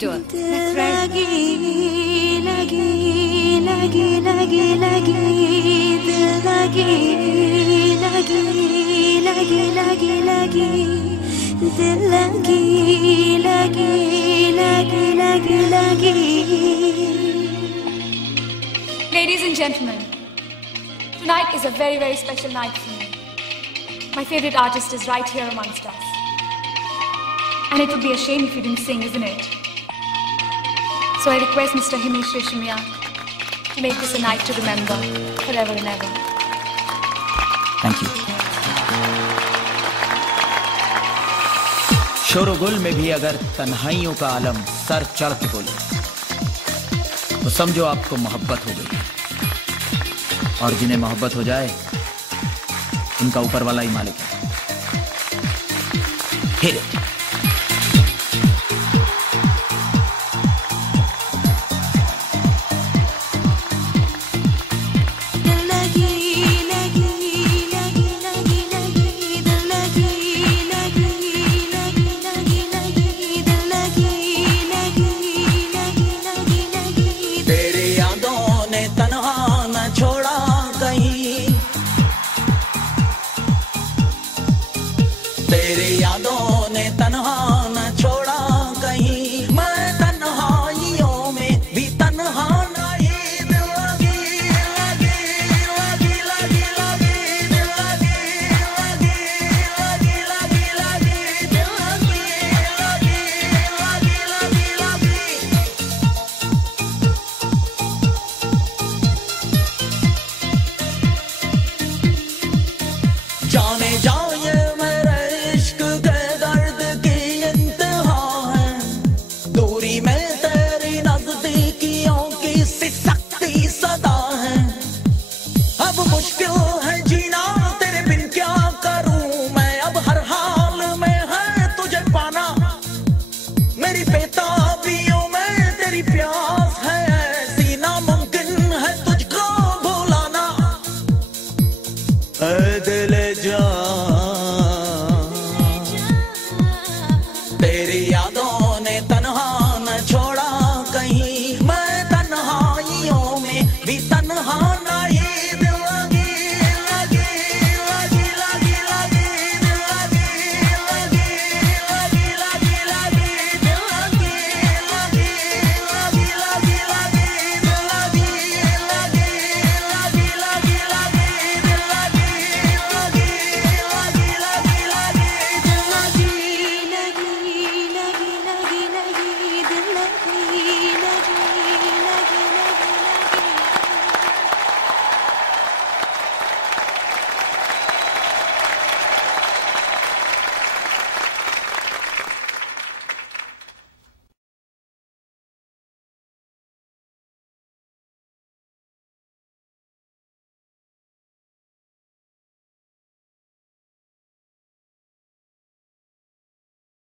tour. That's right. Ladies and gentlemen, tonight is a very, very special night for me. My favorite artist is right here amongst us. And it would be a shame if you didn't sing, isn't it? So I request Mr. Himesh Reshammiya to make this a night to remember forever and ever. Thank you. शोरगुल में भी अगर तन्हाइयों का आलम sir चढ़ के बोले तो समझो आपको मोहब्बत हो गई। और जिन्हें मोहब्बत हो जाए उनका ऊपर वाला ही मालिक है। Hit it. तेरी यादों ने तन्हा न छोड़ा कहीं, मैं तन्हाइयों में भी तन्हा नहीं। दिल लगी लगी लगी लगी लगी दिल लगी लगी लगी लगी लगी दिल लगी लगी लगी लगी लगी। जाने जाओ ये मेरे इश्क के दर्द की इंतहा है, दूरी में तेरी नजदीकियों की सी सख्ती सदा है। अब मुश्किल है जीना तेरे बिन, क्या करूं मैं अब हर हाल में है तुझे पाना। मेरी बेताबियों में तेरी प्यास है ऐसी, नामुमकिन है तुझको भुलाना। ऐ दिले जान तेरी यादों